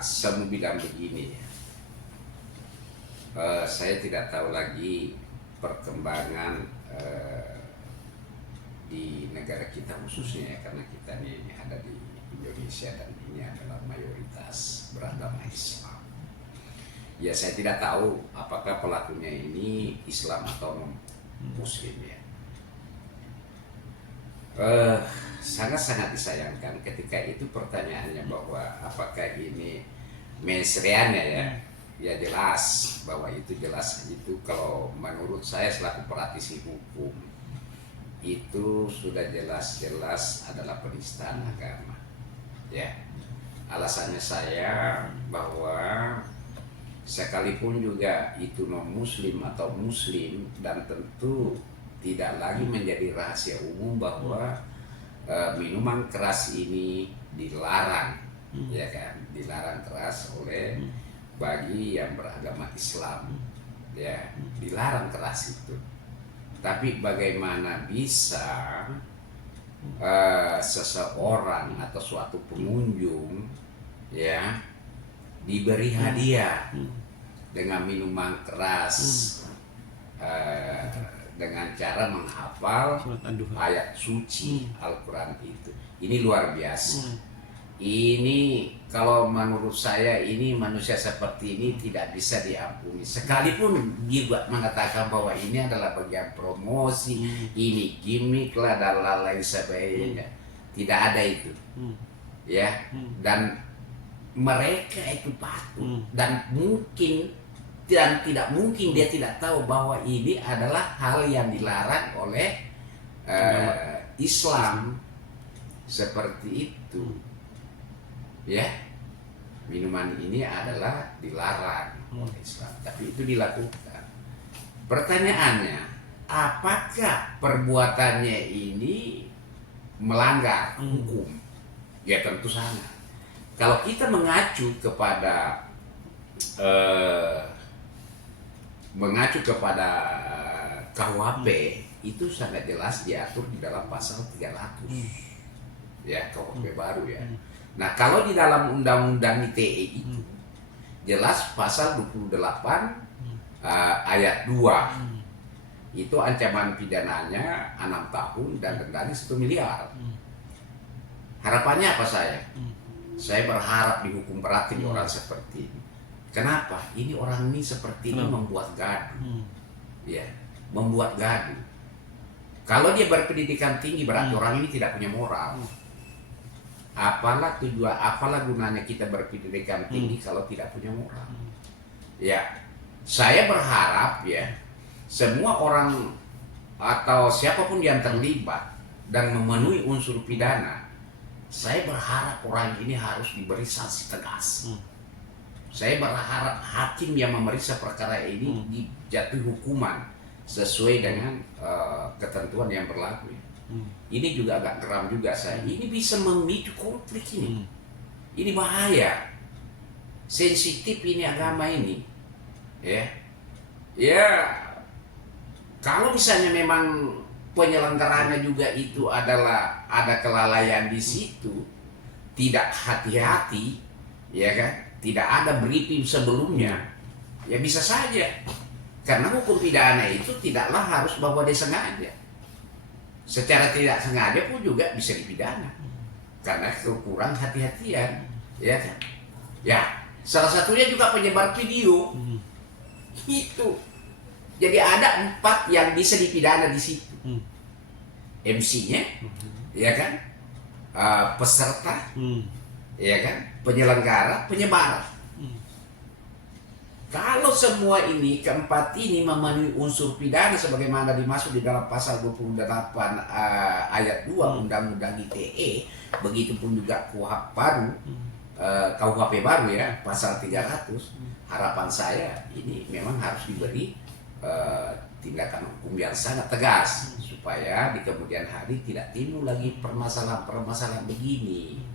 saya mau bilang begini ya. Saya tidak tahu lagi perkembangan di negara kita khususnya ya, karena kita ini ada di Indonesia dan ini adalah mayoritas beragama Islam. Ya saya tidak tahu apakah pelakunya ini Islam atau Muslim ya. Sangat-sangat disayangkan ketika itu pertanyaannya bahwa apakah ini mensreanya ya. Ya jelas bahwa itu jelas itu kalau menurut saya selaku praktisi hukum itu sudah jelas-jelas adalah penistaan agama ya. Alasannya saya bahwa sekalipun juga itu non muslim atau muslim dan tentu tidak lagi menjadi rahasia umum bahwa minuman keras ini dilarang ya kan, dilarang keras oleh bagi yang beragama Islam ya, dilarang keras itu. Tapi bagaimana bisa seseorang atau suatu pengunjung ya diberi hadiah dengan minuman keras dengan cara menghafal ayat suci Al-Quran itu. Ini luar biasa. Ini kalau menurut saya ini manusia seperti ini tidak bisa diampuni. Sekalipun dia mengatakan bahwa ini adalah bagian promosi, ini gimmick lah dan lain sebagainya. Tidak ada itu. Ya. Dan mereka itu patuh dan mungkin dan tidak mungkin dia tidak tahu bahwa ini adalah hal yang dilarang oleh Islam seperti itu. Ya, minuman ini adalah dilarang oleh Islam, tapi itu dilakukan. Pertanyaannya, apakah perbuatannya ini melanggar hukum? Ya tentu sangat. Kalau kita mengacu kepada KUHP itu sangat jelas diatur di dalam pasal 300 ya, KUHP baru ya. Nah kalau di dalam undang-undang ITE itu jelas pasal 28 ayat 2 itu ancaman pidananya 6 tahun dan dendanya 1 miliar. Harapannya apa saya? Saya berharap dihukum berat ini orang seperti ini. Kenapa? Ini orang ini seperti ini membuat gaduh. Ya, membuat gaduh. Kalau dia berpendidikan tinggi berarti orang ini tidak punya moral. Apalah tujuan, apalah gunanya kita berpendidikan tinggi kalau tidak punya moral. Ya, saya berharap ya semua orang atau siapapun yang terlibat dan memenuhi unsur pidana, saya berharap orang ini harus diberi sanksi tegas. Saya berharap hakim yang memeriksa perkara ini dijatuhi hukuman sesuai dengan ketentuan yang berlaku. Ini juga agak geram juga saya. Ini bisa memicu konflik ini. Ini bahaya. Sensitif ini agama ini. Ya. Ya. Kalau misalnya memang penyelenggaranya juga itu adalah ada kelalaian di situ, tidak hati-hati, ya kan? Tidak ada briefing sebelumnya. Ya bisa saja. Karena hukum pidana itu tidaklah harus bahwa dia sengaja. Secara tidak sengaja pun juga bisa dipidana karena kurang hati-hatian, ya kan? Ya, salah satunya juga penyebar video itu. Jadi ada 4 yang bisa dipidana di situ. MC-nya, ya kan? Peserta, ya kan? Penyelenggara, penyebar. Kalau semua ini, keempat ini memenuhi unsur pidana sebagaimana dimaksud di dalam pasal 28 ayat 2 Undang-Undang ITE, begitupun juga KUHP baru ya, pasal 300, harapan saya ini memang harus diberi tindakan hukum yang sangat tegas supaya di kemudian hari tidak timbul lagi permasalahan-permasalahan begini.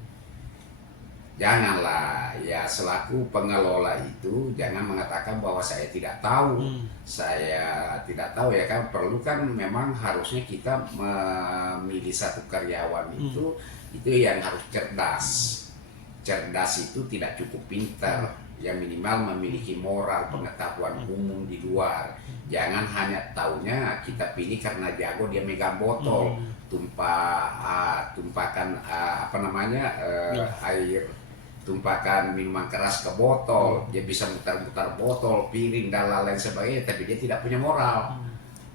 Janganlah ya selaku pengelola itu jangan mengatakan bahwa saya tidak tahu, saya tidak tahu ya kan. Perlu kan memang harusnya kita memilih satu karyawan itu yang harus cerdas, cerdas itu tidak cukup pintar, yang minimal memiliki moral, pengetahuan umum di luar. Jangan hanya taunya kita pilih karena jago dia megang botol, tumpahkan air, tumpahkan minuman keras ke botol, dia bisa mutar-mutar botol, piring dan lain sebagainya, tapi dia tidak punya moral.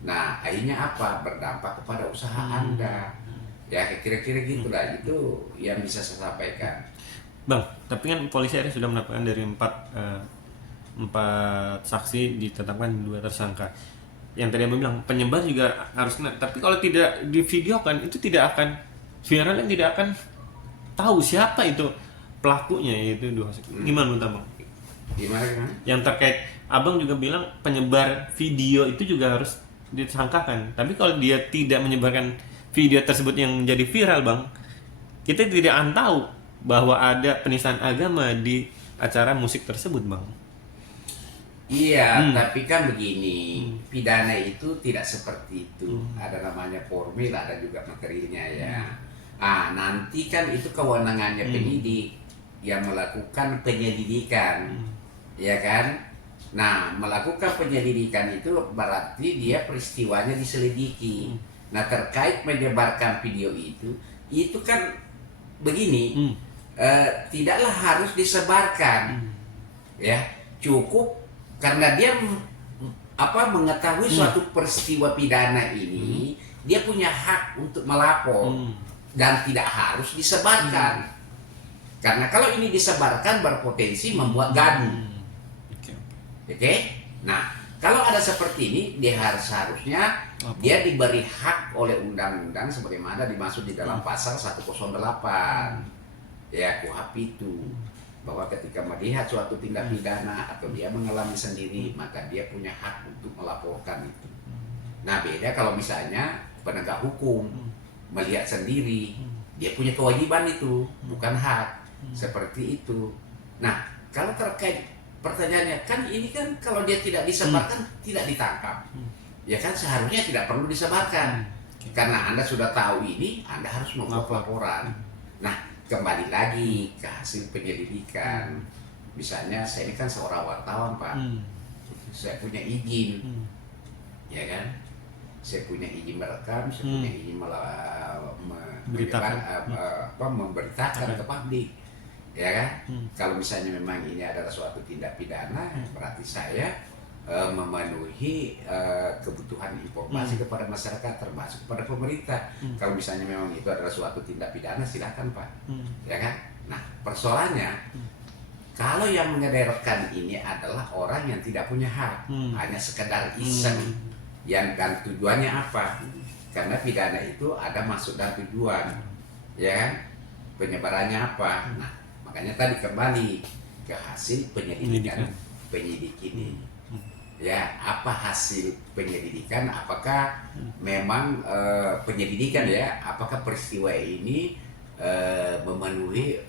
Nah, akhirnya apa? Berdampak kepada usaha Anda. Ya, kira-kira gitulah. Itu yang bisa saya sampaikan. Bang, tapi kan polisi akhirnya sudah menetapkan dari empat saksi ditetapkan 2 tersangka. Yang tadi Abang bilang penyebar juga harus kena. Tapi kalau tidak divideokan itu tidak akan viral dan tidak akan tahu siapa itu pelakunya, yaitu 2 saksi. Gimana menurut Abang? Gimana? Yang terkait Abang juga bilang penyebar video itu juga harus disangkakan. Tapi kalau dia tidak menyebarkan video tersebut yang menjadi viral, Bang, kita tidak akan tahu bahwa ada penistaan agama di acara musik tersebut, Bang. Iya, tapi kan begini, pidana itu tidak seperti itu. Ada namanya formil, ada juga materialnya ya. Nanti kan itu kewenangannya penyidik yang melakukan penyelidikan, ya kan? Nah, melakukan penyelidikan itu berarti dia peristiwanya diselidiki. Nah, terkait menyebarkan video itu kan begini. Tidaklah harus disebarkan, ya, cukup karena dia mengetahui suatu peristiwa pidana ini, dia punya hak untuk melapor dan tidak harus disebarkan. Karena kalau ini disebarkan berpotensi membuat gaduh. Oke? Nah, kalau ada seperti ini, dia harusnya dia diberi hak oleh undang-undang sebagaimana dimaksud di dalam pasal 108. Ya, KUHP itu, bahwa ketika melihat suatu tindak pidana atau dia mengalami sendiri, maka dia punya hak untuk melaporkan itu. Nah, beda kalau misalnya penegak hukum melihat sendiri, dia punya kewajiban itu, bukan hak. Seperti itu. Nah, kalau terkait pertanyaannya, kan ini kan kalau dia tidak disebarkan, tidak ditangkap. Ya kan seharusnya tidak perlu disebarkan. Karena Anda sudah tahu ini, Anda harus membuat laporan. Nah, kembali lagi ke hasil penyelidikan. Misalnya saya ini kan seorang wartawan, Pak. Saya punya izin, ya kan? Saya punya izin merekam, saya punya izin memberitakan ke publik, ya kan? Kalau misalnya memang ini adalah suatu tindak pidana, berarti saya memenuhi kebutuhan informasi kepada masyarakat, termasuk kepada pemerintah. Kalau misalnya memang itu adalah suatu tindak pidana, silakan Pak, ya kan? Nah, persoalannya kalau yang mengederkan ini adalah orang yang tidak punya hak, hanya sekedar iseng, dan tujuannya apa? Karena pidana itu ada maksud dan tujuan, ya kan? Penyebarannya apa? Nah, makanya tadi kembali ke hasil penyelidikan penyidik ini. Ya, apa hasil penyelidikan? Apakah memang penyelidikan ya? Apakah peristiwa ini memenuhi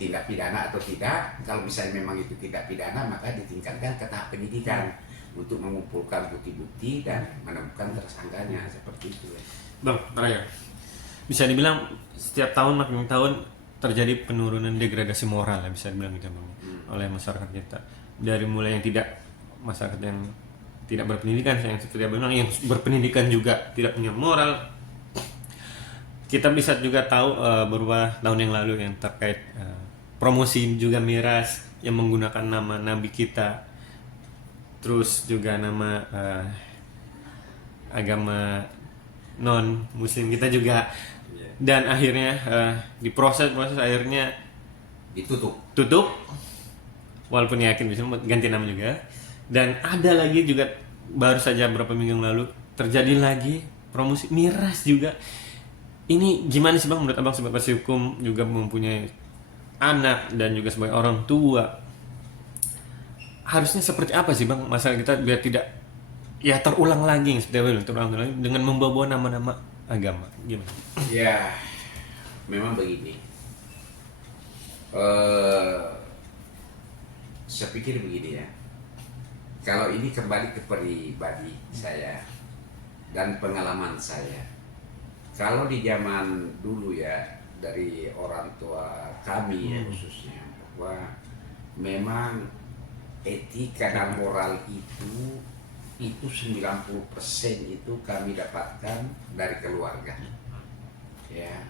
tindak pidana atau tidak? Kalau misalnya memang itu tidak pidana, maka ditingkatkan ke tahap penyidikan untuk mengumpulkan bukti-bukti dan menemukan tersangkanya, seperti itu. Bang, terakhir, bisa dibilang setiap tahun makin tahun terjadi penurunan degradasi moral, ya bisa dibilang gitu, Bang, oleh masyarakat kita. Dari mulai yang masyarakat yang tidak berpendidikan, yang seperti Abang bilang, yang berpendidikan juga tidak punya moral. Kita bisa juga tahu beberapa tahun yang lalu yang terkait promosi juga miras yang menggunakan nama nabi kita, terus juga nama agama non muslim kita juga, dan akhirnya diproses akhirnya tutup walaupun yakin bisa ganti nama juga. Dan ada lagi juga baru saja beberapa minggu yang lalu terjadi lagi promosi miras juga. Ini gimana sih Bang menurut Abang sebagai penasihat hukum, juga mempunyai anak dan juga sebagai orang tua, harusnya seperti apa sih Bang masalah kita biar tidak ya terulang lagi yang seperti itu, terulang lagi dengan membawa nama-nama agama? Gimana? Ya, memang begini. Saya pikir begini ya. Kalau ini kembali ke pribadi saya dan pengalaman saya. Kalau di zaman dulu ya, dari orang tua kami ya khususnya, bahwa memang etika dan moral itu 90% itu kami dapatkan dari keluarga. Ya,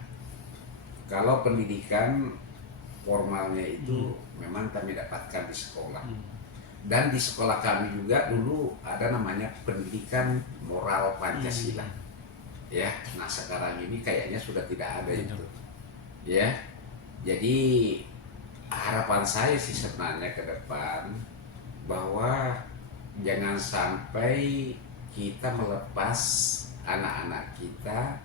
kalau pendidikan formalnya itu memang kami dapatkan di sekolah. Dan di sekolah kami juga dulu ada namanya pendidikan moral Pancasila. Ya, nah sekarang ini kayaknya sudah tidak ada itu. Ya, jadi harapan saya sih sebenarnya ke depan bahwa jangan sampai kita melepas anak-anak kita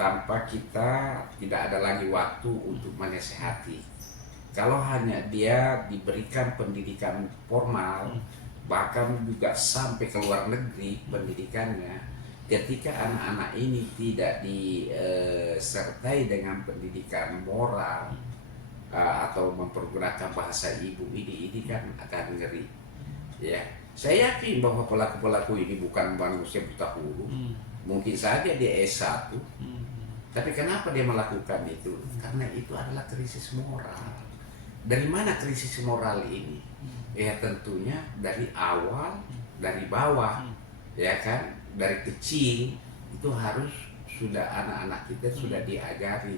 tanpa kita tidak ada lagi waktu untuk menasehati. Kalau hanya dia diberikan pendidikan formal, bahkan juga sampai ke luar negeri pendidikannya, ketika anak-anak ini tidak disertai dengan pendidikan moral atau mempergunakan bahasa ibu, ini kan akan ngeri. Ya, saya yakin bahwa pelaku-pelaku ini bukan manusia buta huruf. Mungkin saja dia S1, tapi kenapa dia melakukan itu? Karena itu adalah krisis moral. Dari mana krisis moral ini? Ya tentunya dari awal, dari bawah, ya kan? Dari kecil itu harus sudah anak-anak kita sudah diajari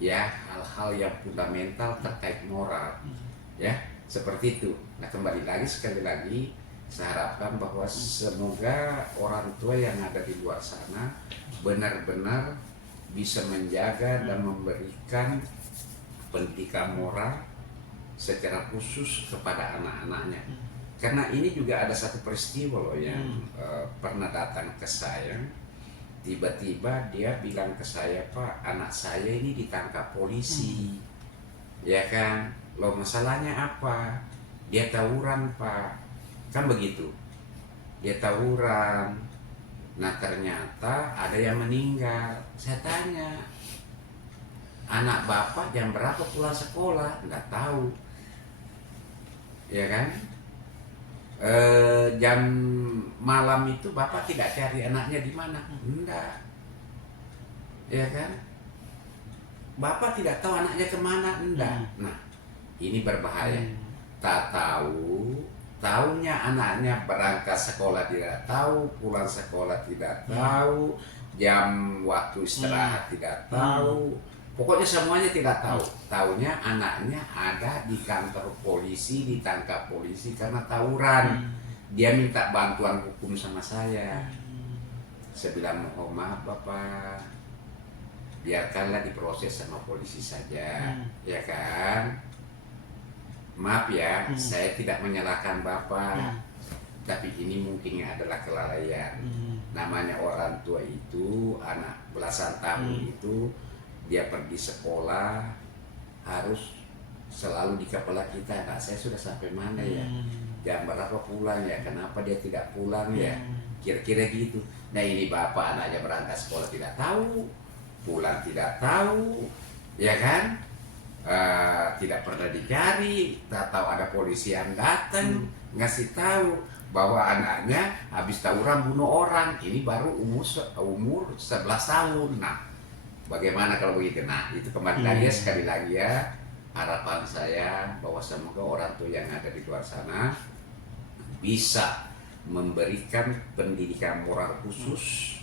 ya hal-hal yang fundamental terkait moral, ya seperti itu. Nah kembali lagi sekali lagi saya harapkan bahwa semoga orang tua yang ada di luar sana benar-benar bisa menjaga dan memberikan pendidikan moral secara khusus kepada anak-anaknya. Karena ini juga ada satu peristiwa loh yang pernah datang ke saya. Tiba-tiba dia bilang ke saya, Pak, anak saya ini ditangkap polisi. Ya kan, loh masalahnya apa? Dia tawuran, Pak. Kan begitu. Dia tawuran. Nah ternyata ada yang meninggal. Saya tanya, anak bapak jam berapa pulang sekolah? Nggak tahu. Ya kan? Jam malam itu bapak tidak cari anaknya di mana? Enggak. Ya kan? Bapak tidak tahu anaknya kemana? Enggak. Nah, ini berbahaya. Tak tahu, tahunya anaknya berangkat sekolah tidak tahu, pulang sekolah tidak tahu, jam waktu istirahat tidak tahu. Pokoknya semuanya tidak tahu. Taunya anaknya ada di kantor polisi, ditangkap polisi karena tawuran. Dia minta bantuan hukum sama saya. Saya bilang, mohon maaf Bapak, biarkanlah diproses sama polisi saja, ya kan? Maaf ya, saya tidak menyalahkan Bapak, tapi ini mungkin adalah kelalaian. Namanya orang tua itu, anak belasan tahun itu, dia pergi sekolah harus selalu di kepala kita, nah saya sudah sampai mana ya, jam berapa pulang ya, kenapa dia tidak pulang ya, kira-kira gitu. Nah ini bapak anaknya berangkat sekolah tidak tahu, pulang tidak tahu, ya kan, tidak pernah dicari, tak tahu ada polisi yang datang ngasih tahu bahwa anaknya habis tawuran bunuh orang, ini baru umur 11 tahun. Nah bagaimana kalau begitu? Nah itu kembali lagi sekali lagi ya, harapan saya bahwa semoga orang tua yang ada di luar sana bisa memberikan pendidikan moral khusus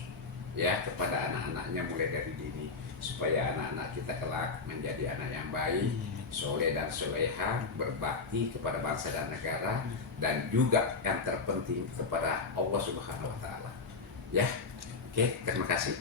ya kepada anak-anaknya mulai dari dini, supaya anak-anak kita kelak menjadi anak yang baik, soleh dan soleha, berbakti kepada bangsa dan negara, dan juga yang terpenting kepada Allah Subhanahu Wa Taala. Ya, oke, terima kasih.